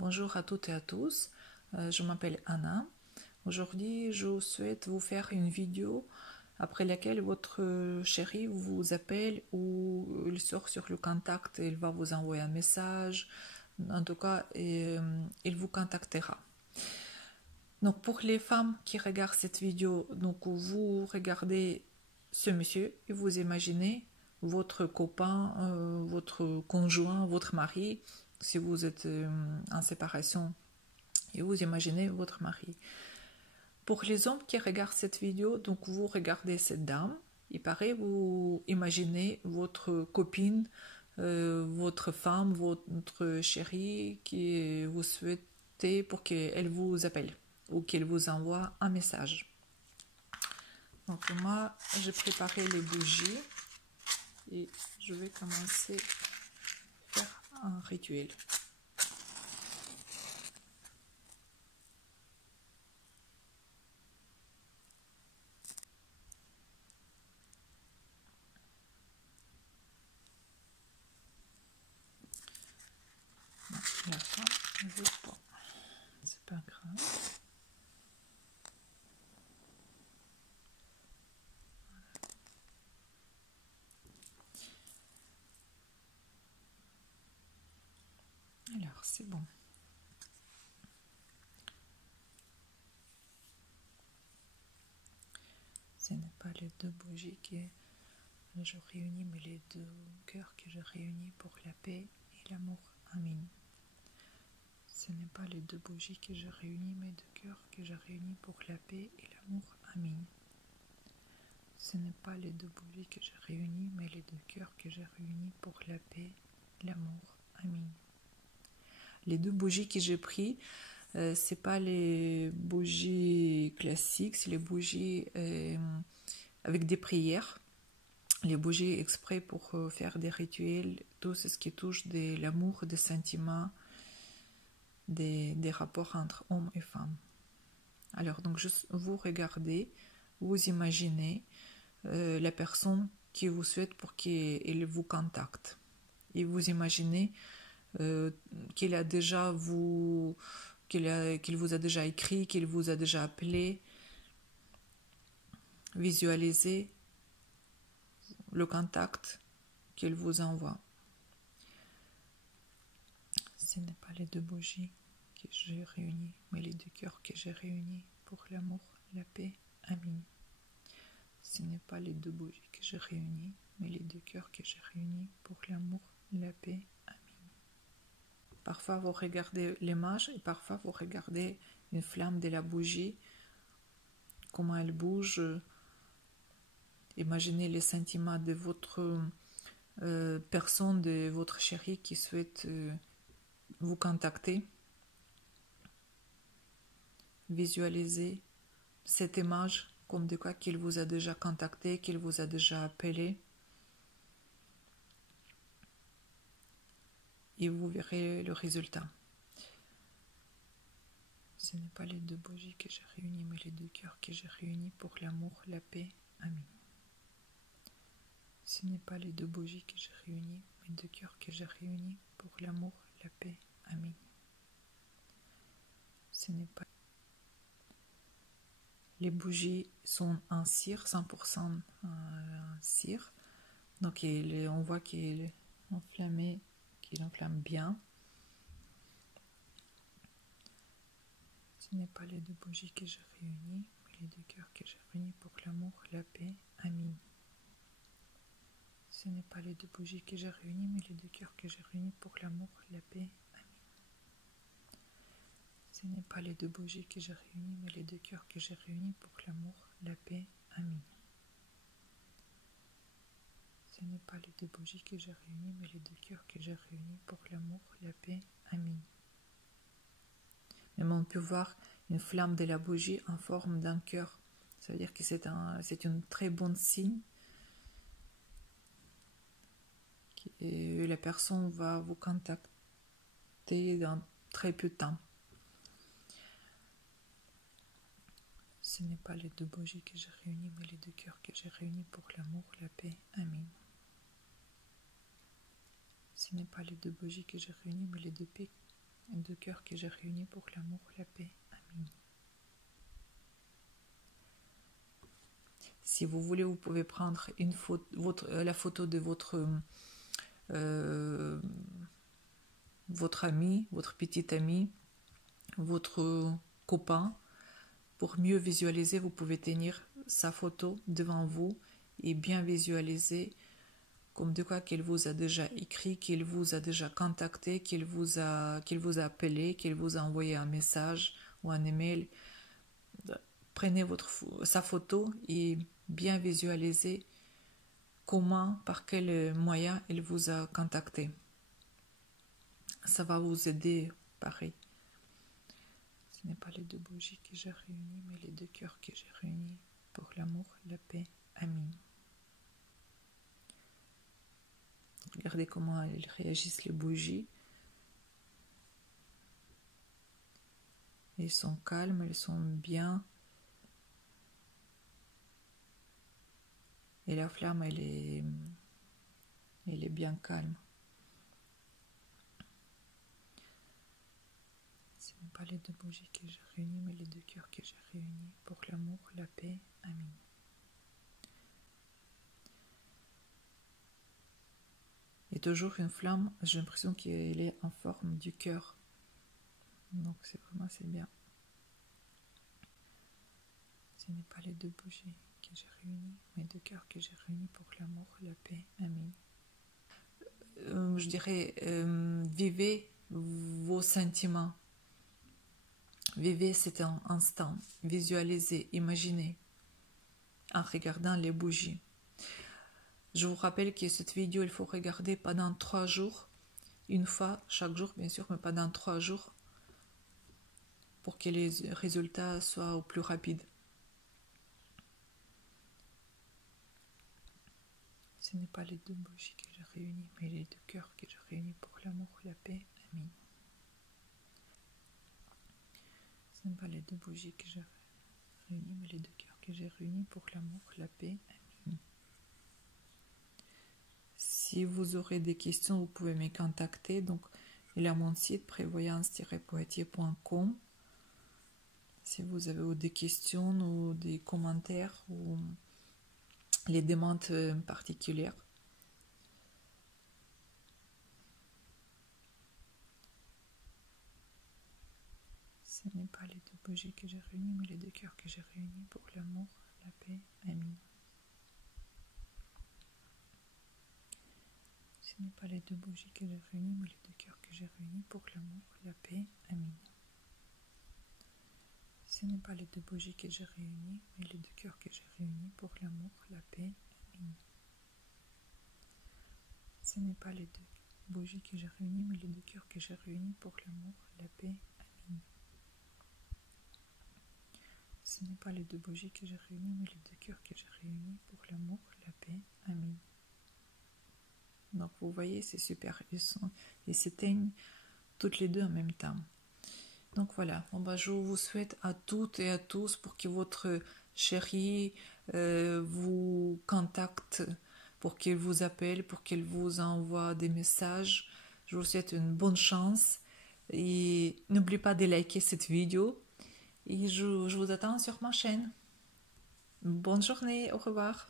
Bonjour à toutes et à tous, je m'appelle Anna. Aujourd'hui, je souhaite vous faire une vidéo après laquelle votre chéri vous appelle ou il sort sur le contact et il va vous envoyer un message. En tout cas, il vous contactera. Donc pour les femmes qui regardent cette vidéo, donc vous regardez ce monsieur et vous imaginez votre copain, votre conjoint, votre mari, si vous êtes en séparation, et vous imaginez votre mari. Pour les hommes qui regardent cette vidéo, donc vous regardez cette dame, il paraît vous imaginez votre copine, votre femme, votre chérie qui vous souhaitez pour qu'elle vous appelle ou qu'elle vous envoie un message. Donc moi, j'ai préparé les bougies et je vais commencer à faire un rituel. La femme ne veut pas, c'est pas grave. Alors, c'est bon. Ce n'est pas les deux bougies que je réunis, mais les deux cœurs que je réunis pour la paix et l'amour. Amen. Ce n'est pas les deux bougies que je réunis, mais deux cœurs que je réunis pour la paix et l'amour. Amen. Ce n'est pas les deux bougies que je réunis, mais les deux cœurs que je réunis pour la paix et l'amour. Amen. Les deux bougies que j'ai prises, c'est pas les bougies classiques, c'est les bougies avec des prières, les bougies exprès pour faire des rituels, tout ce qui touche de l'amour, des sentiments, des rapports entre hommes et femmes. Alors, donc, vous regardez, vous imaginez la personne qui vous souhaite pour qu'elle vous contacte. Et vous imaginez qu'il vous a déjà écrit, qu'il vous a déjà appelé. Visualisez le contact qu'il vous envoie. Ce n'est pas les deux bougies que j'ai réunies, mais les deux cœurs que j'ai réunis pour l'amour, la paix. Amen. Ce n'est pas les deux bougies que j'ai réunies, mais les deux cœurs que j'ai réunis pour l'amour, la paix. Amen. Parfois vous regardez l'image et parfois vous regardez une flamme de la bougie, comment elle bouge. Imaginez les sentiments de votre personne, de votre chéri qui souhaite vous contacter. Visualisez cette image comme de quoi qu'il vous a déjà contacté, qu'il vous a déjà appelé. Et vous verrez le résultat. Ce n'est pas les deux bougies que j'ai réunies, mais les deux cœurs que j'ai réunis pour l'amour, la paix. Amen. Ce n'est pas les deux bougies que j'ai réunies, mais deux cœurs que j'ai réunis pour l'amour, la paix. Amen. Ce n'est pas... Les bougies sont en cire, 100% cire. Donc on voit qu'il est enflammé, qu'il enflamme bien. Ce n'est pas les deux bougies que j'ai réunies, mais les deux cœurs que j'ai réunis pour l'amour, la paix. Amen. Ce n'est pas les deux bougies que j'ai réunies, mais les deux cœurs que j'ai réunis pour l'amour, la paix. Amen. Ce n'est pas les deux bougies que j'ai réunies, mais les deux cœurs que j'ai réunis pour l'amour, la paix. Amen. Ce n'est pas les deux bougies que j'ai réunies, mais les deux cœurs que j'ai réunis pour l'amour, la paix. Amen. Même on peut voir une flamme de la bougie en forme d'un cœur. Ça veut dire que c'est un très bon signe. Et la personne va vous contacter dans très peu de temps. Ce n'est pas les deux bougies que j'ai réunies, mais les deux cœurs que j'ai réunis pour l'amour, la paix. Amen. Ce n'est pas les deux bougies que j'ai réunies, mais les deux Et deux cœurs que j'ai réunis pour l'amour, la paix. Amen. Si vous voulez, vous pouvez prendre la photo de votre ami, votre petit ami, votre copain. Pour mieux visualiser, vous pouvez tenir sa photo devant vous et bien visualiser comme de quoi qu'il vous a déjà écrit, qu'il vous a déjà contacté, qu'il vous a appelé, qu'il vous a envoyé un message ou un email. Prenez sa photo et bien visualisez comment, par quel moyen il vous a contacté. Ça va vous aider, pareil. Ce n'est pas les deux bougies que j'ai réunies, mais les deux cœurs que j'ai réunis pour l'amour, la paix. Amen. Regardez comment elles réagissent, les bougies. Elles sont calmes, elles sont bien. Et la flamme, elle est bien calme. Ce n'est pas les deux bougies que j'ai réunies, mais les deux cœurs que j'ai réunis pour l'amour, la paix. Amen. Et toujours une flamme, j'ai l'impression qu'elle est en forme du cœur. Donc c'est bien. Ce n'est pas les deux bougies que j'ai réunies, mais deux cœurs que j'ai réunis pour l'amour, la paix. Amen. Je dirais, vivez vos sentiments. Vivez cet instant. Visualisez, imaginez en regardant les bougies. Je vous rappelle que cette vidéo, il faut regarder pendant 3 jours. Une fois chaque jour, bien sûr, mais pendant 3 jours pour que les résultats soient au plus rapides. Ce n'est pas les deux bougies que j'ai réunies, mais les deux cœurs que j'ai réunis pour l'amour, la paix. Amen. Ce n'est pas les deux bougies que j'ai réunies, mais les deux cœurs que j'ai réunis pour l'amour, la paix. Amen. Si vous aurez des questions, vous pouvez me contacter. Donc, il y a mon site prévoyance-poitiers.com. Si vous avez des questions ou des commentaires ou les demandes particulières. Ce n'est pas les deux bougies que j'ai réunies, mais les deux cœurs que j'ai réunis pour l'amour, la paix. Amen. Ce n'est pas les deux bougies que j'ai réunies, mais les deux cœurs que j'ai réunis pour l'amour, la paix. Amen. Ce n'est pas les deux bougies que j'ai réunies, mais les deux cœurs que j'ai réunis pour l'amour, la paix. Amen. Ce n'est pas les deux bougies que j'ai réunies, mais les deux cœurs que j'ai réunis pour l'amour, la paix. Amen. Ce n'est pas les deux bougies que j'ai réunies, mais les deux cœurs que j'ai réunis pour l'amour, la paix. Amen. Donc vous voyez, c'est super, ils s'éteignent toutes les deux en même temps. Donc voilà, je vous souhaite à toutes et à tous pour que votre chérie vous contacte, pour qu'il vous appelle, pour qu'il vous envoie des messages. Je vous souhaite une bonne chance et n'oubliez pas de liker cette vidéo et je vous attends sur ma chaîne. Bonne journée, au revoir.